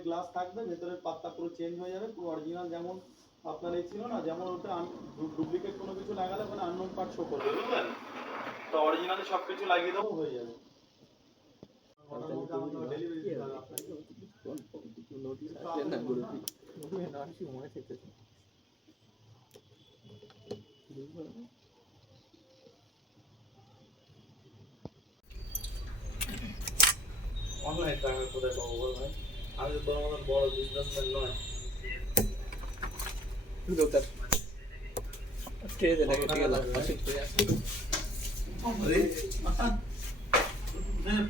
ওই গ্লাস থাকবে, ভেতরের পাতটা পুরো চেঞ্জ হয়ে যাবে, পুরো অরিজিনাল যেমন আপনার এই ছিল না, যেমন ওটা ডুপ্লিকেট কোনো কিছু লাগালে ওখানে আননোন পার্ট শো করবে, বুঝলেন? তো অরিজিনালি সব কিছু লাগিয়ে দেবো, হয়ে যাবে। অনলাইন টাকা কোথায় পাবো বল ভাই? আমি তো তোর মতন বড় বিজনেসম্যান নয়।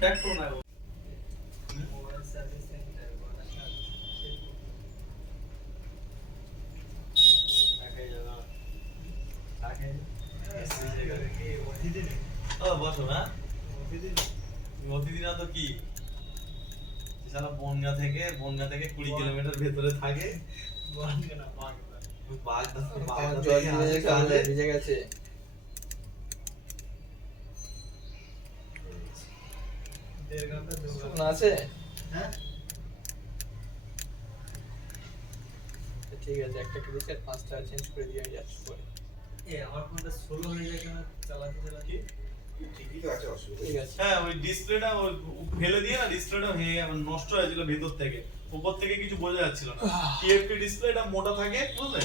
প্যাক করো না। বসো না প্রতিদিন তো কি বনগা থেকে 20 কিলোমিটার ভেতরে থাকে। ভিজে গেছে। আছে হ্যাঁ ঠিক আছে, একটা ক্রিকেট 5টা চেঞ্জ করে দিয়ে যাচ্ছি পরে। আমার ফোনটা স্লো হয়ে যায় কেন চালাতে ঠিকই তো আছে, অসুবিধা ঠিক আছে। হ্যাঁ, ওই ডিসপ্লেটা ফেলে দিয়ে না, ডিসপ্লেটা ভেঙে নষ্ট হয়ে গেছিল ভেতর থেকে, উপর থেকে কিছু বোঝা যাচ্ছিল না। টিএফটি ডিসপ্লেটা মোটা থাকে, বুঝলে?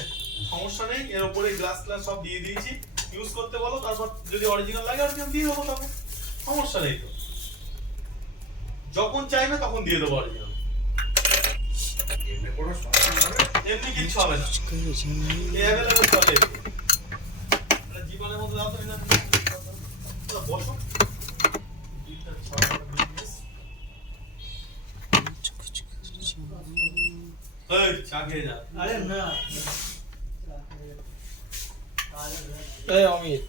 সমস্যা নেই, এর উপরে গ্লাস সব দিয়ে দিয়েছি, ইউজ করতে বলো, তারপর যদি অরিজিনাল লাগে অরিজিনাল দিয়ে দেবো, তখন সমস্যা নেই তো, যখন চাইবে তখন দিয়ে দেবো অরিজিনাল। এমনি কোনো সমস্যা হবে? এমনি কিচ্ছু হবে না, অ্যাভেলেবল চলে। জীবনের মধ্যে দাও তো না, বসো। চা খেয়ে যা। আরে না এই অমিত,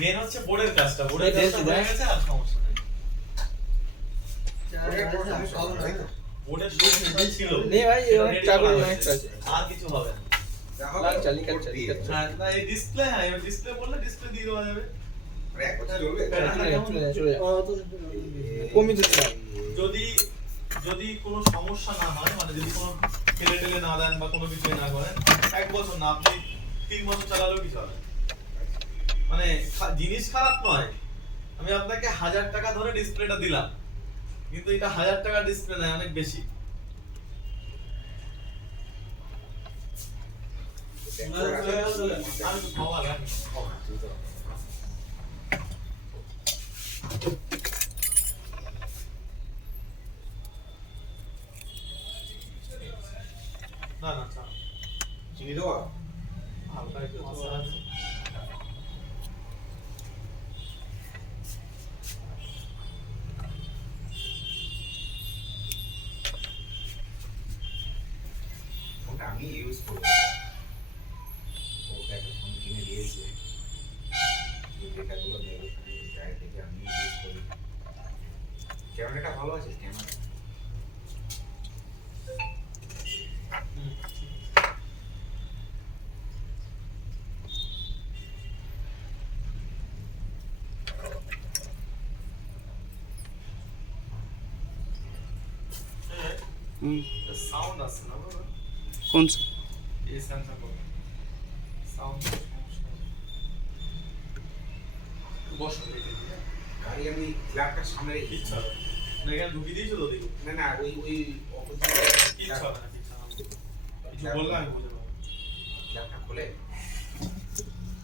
মেন হচ্ছে বোর্ডের কাজটা, বোর্ডের কাজটা হয়ে গেছে, আর সমস্যা নেই। বোর্ডের সমস্যা ছিল নে ভাই, এই অনেক চা করে অনেক আছে, আর কিছু হবে না। লাল চালি কাল চালি। হ্যাঁ, না এই ডিসপ্লে, হ্যাঁ এই ডিসপ্লে বললে ডিসপ্লে দিয়ে দেওয়া যাবে। আরে এক কথা চলবে? চলে যা কমি তো চাই। যদি কোনো সমস্যা না হয়, মানে যদি কোনো ফেলে টেলে না দেন বা কোনো কিছু না করেন, 1 বছর না, আপনি 3 বছর চালালেও কিছু হবে না। মানে জিনিস খারাপ নয়, আমি আপনাকে 1000 টাকা ধরে ডিসপ্লেটা দিলাম, কিন্তু এটা 1000 টাকা ডিসপ্লে নয়, অনেক বেশি। আমি তো খাওয়া রাখি। না না, চা চিনি দেওয়া? হালকা একটু মশলা আছে। ওটা আমি ইউজ করব। ওটা একটা ফোন কিনে দিয়েছে, ডেটাগুলো দেবো, যাই থেকে আমি ইউজ করি। ক্যামেরাটা ভালো আছে, ক্যামেরা সাউন্ড আসছে না বাবা? কোন এই স্যামসাং সাউন্ড বসো। গাড়ি আমি ক্লাবটার সামনে রেখে কিচ্ছু হবে না, এখানে ঢুকিয়ে দিয়েছো তো দেখো। না না, ওই অপোজিট কিচ্ছু হবে না, কিচ্ছু হবে না। কিছু বললে আমি বুঝে পাবো। ক্লাবটা খোলে,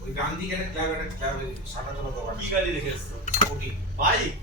ওই ডান দিকে একটা ক্লাব সাদা কালো দোকান। কি গাড়ি রেখে এসছো? স্কুটি। বাইক?